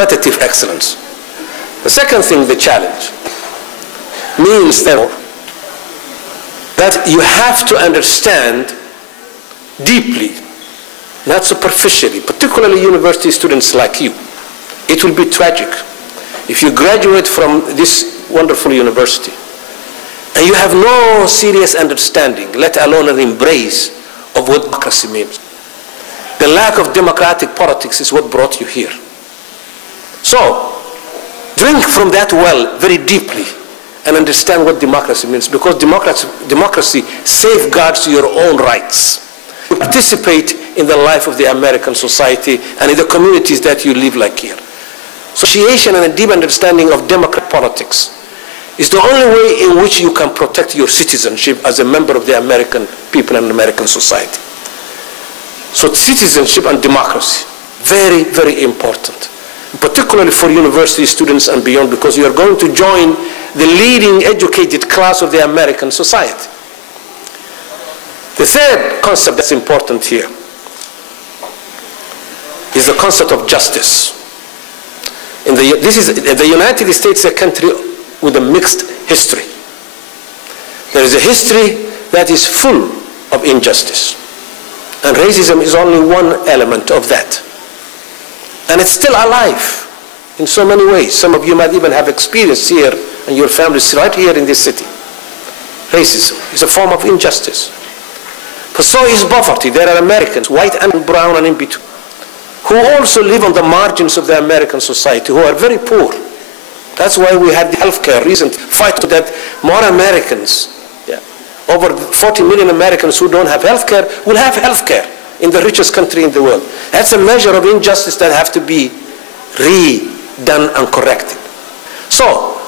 competitive excellence. The second thing, the challenge, means that you have to understand deeply, not superficially, particularly university students like you. It will be tragic if you graduate from this wonderful university and you have no serious understanding, let alone an embrace of what democracy means. The lack of democratic politics is what brought you here. So, drink from that well very deeply and understand what democracy means, because democracy safeguards your own rights. You participate in the life of the American society and in the communities that you live like here. So appreciation and a deep understanding of democratic politics is the only way in which you can protect your citizenship as a member of the American people and American society. So citizenship and democracy, very, very important, particularly for university students and beyond, because you are going to join the leading educated class of the American society. The third concept that's important here is the concept of justice. The United States is a country with a mixed history. There is a history that is full of injustice, and racism is only one element of that. And it's still alive in so many ways. Some of you might even have experienced here, and your families right here in this city. Racism is a form of injustice. But so is poverty. There are Americans, white and brown and in between, who also live on the margins of the American society, who are very poor. That's why we had the healthcare recent fight that more Americans, over 40 million Americans who don't have healthcare, will have healthcare in the richest country in the world. That's a measure of injustice that have to be redone and corrected. So,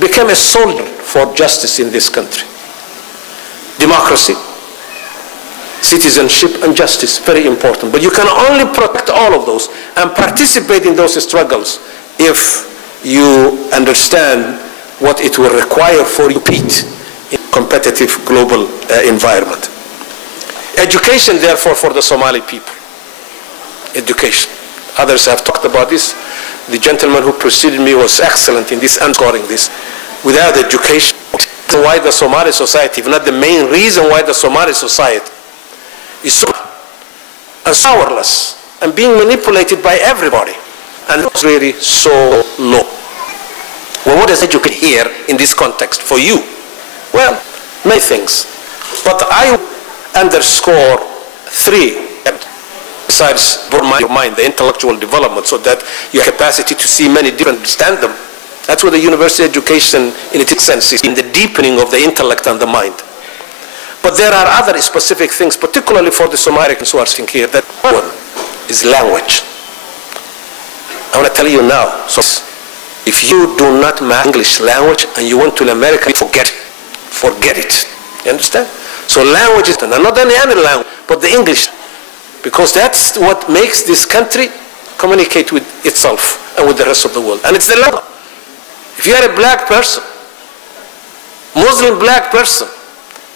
become a soldier for justice in this country. Democracy, citizenship, and justice, very important. But you can only protect all of those and participate in those struggles if you understand what it will require for you to compete in a competitive global environment. Education, therefore, for the Somali people. Education. Others have talked about this. The gentleman who preceded me was excellent in this, underscoring this. Without education, why the Somali society, if not the main reason why the Somali society is so powerless and being manipulated by everybody, and it's really so low. Well, what does education here in this context for you? Well, many things. But I underscore three, besides your mind, the intellectual development, so that your capacity to see many different, understand them. That's what the university education in its sense is, in the deepening of the intellect and the mind. But there are other specific things, particularly for the Somalicans who are sitting here, that one is language. I want to tell you now, so if you do not master English language and you want to America, forget it. Forget it. You understand? So language is not only any language, but the English, because that's what makes this country communicate with itself and with the rest of the world. And it's the language. If you are a black person, Muslim black person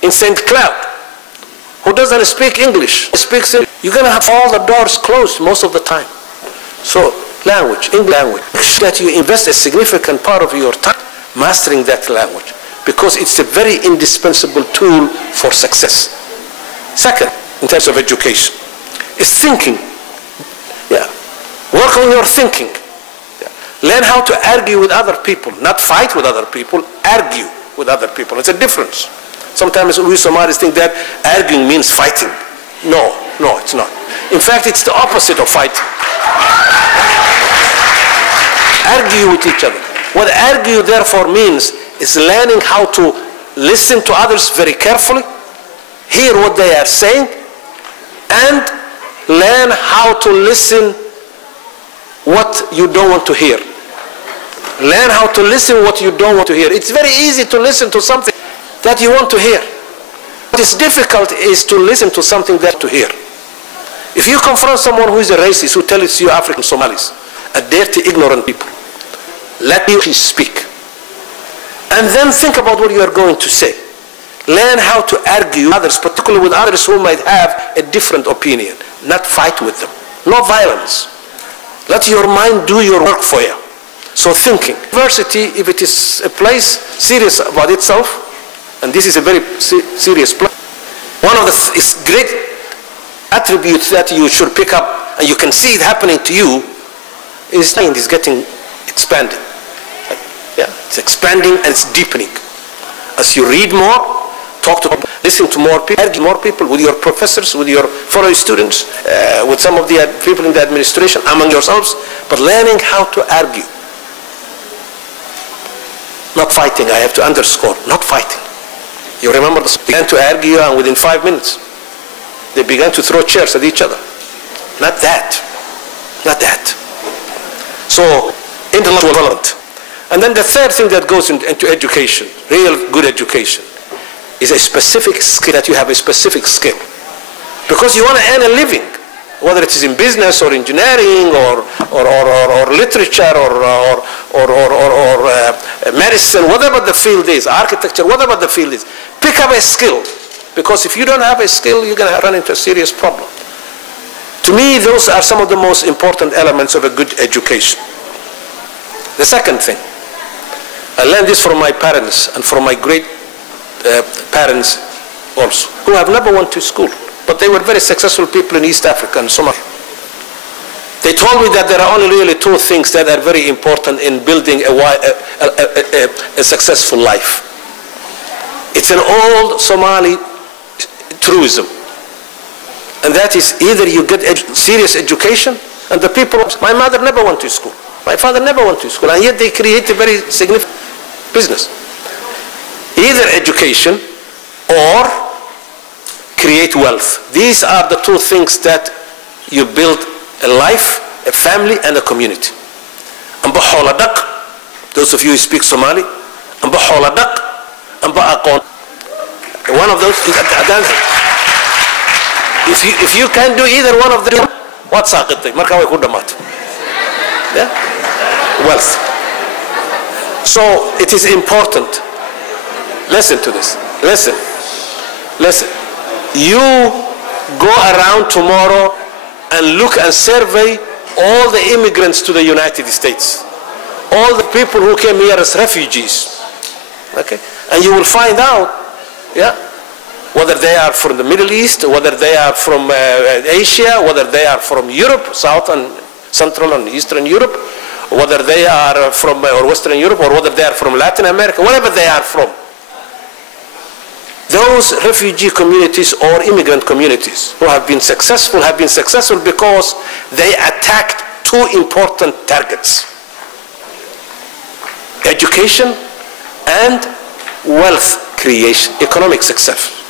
in St. Cloud, who doesn't speak English, speaks English, you're going to have all the doors closed most of the time. So language, English language, make sure that you invest a significant part of your time mastering that language, because it's a very indispensable tool for success. Second, in terms of education, is thinking. Work on your thinking. Learn how to argue with other people, not fight with other people, argue with other people. It's a difference. Sometimes we Somalis think that arguing means fighting. No, it's not. In fact, it's the opposite of fighting. Argue with each other. What argue therefore means is learning how to listen to others very carefully, hear what they are saying, and learn how to listen what you don't want to hear. Learn how to listen what you don't want to hear. It's very easy to listen to something that you want to hear. What is difficult is to listen to something that you want to hear. If you confront someone who is a racist, who tells you African Somalis, a dirty, ignorant people, let me speak. And then think about what you are going to say. Learn how to argue with others, particularly with others who might have a different opinion. Not fight with them. No violence. Let your mind do your work for you. So thinking. University, if it is a place serious about itself, and this is a very serious place, one of the great attributes that you should pick up, and you can see it happening to you, is mind is getting expanded. Yeah, it's expanding and it's deepening. As you read more, talk to people, listen to more people, argue more people, with your professors, with your fellow students, with some of the people in the administration, among yourselves, but learning how to argue. Not fighting, I have to underscore, not fighting. You remember they began to argue, and within 5 minutes, they began to throw chairs at each other. Not that. Not that. So, intellectual development. And then the third thing that goes into education, real good education, is a specific skill, that you have a specific skill. Because you want to earn a living, whether it is in business or engineering or literature or medicine, whatever the field is, architecture, whatever the field is. Pick up a skill. Because if you don't have a skill, you're going to run into a serious problem. To me, those are some of the most important elements of a good education. The second thing, I learned this from my parents and from my great parents also, who have never went to school, but they were very successful people in East Africa and Somalia. They told me that there are only really two things that are very important in building a successful life. It's an old Somali truism, and that is either you get serious education, and the people, my mother never went to school, my father never went to school, and yet they create a very significant business. Either education or create wealth. These are the two things that you build a life, a family, and a community. Those of you who speak Somali, one of those is if you can do either one of them, what's yeah? Wealth. So it is important. Listen to this. Listen. Listen. You go around tomorrow and look and survey all the immigrants to the United States. All the people who came here as refugees. Okay? And you will find out, yeah, whether they are from the Middle East, whether they are from Asia, whether they are from Europe, South and Central and Eastern Europe, whether they are from or Western Europe, or whether they are from Latin America, wherever they are from. Those refugee communities or immigrant communities who have been successful because they attacked two important targets: education and wealth creation, economic success.